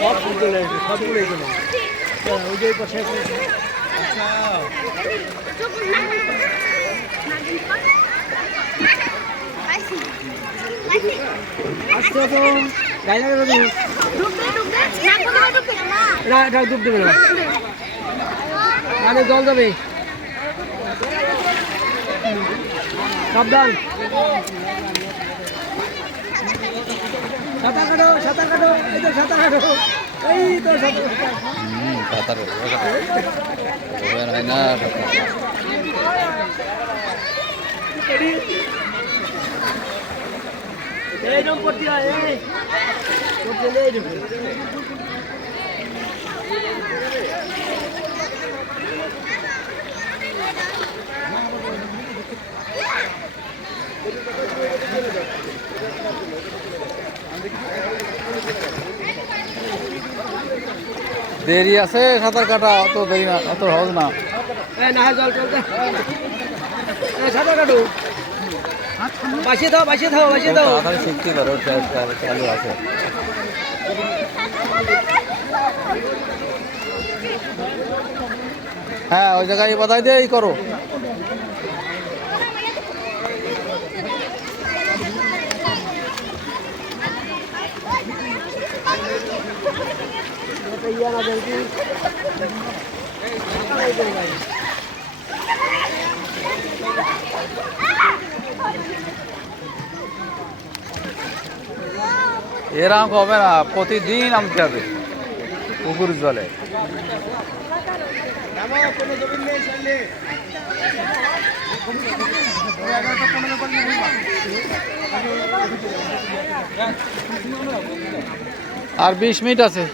সব চলে সবগুলোই চলে ওই যে পাশে আচ্ছা তো গাই লাগে না এটা ডুব দেবে না মানে জল যাবে সাবধান সাঁতার কাটো এই তো সাঁতার কাটো এই তো সাঁতার হয় না এইরকম করতে হয় দেরি আছে সাঁতার কাটা অত দেরি না অত সহজ না না জল চলতে সাঁতার কাটো বাসিয়ে দাও তাড়াতাড়ি শিখতে পারো চালু আছে হ্যাঁ ওই জায়গায় বাধাই দিয়ে করো এরকম হবে না প্রতিদিন নামতে হবে পুকুর জলে আর 20 মিনিট আছে।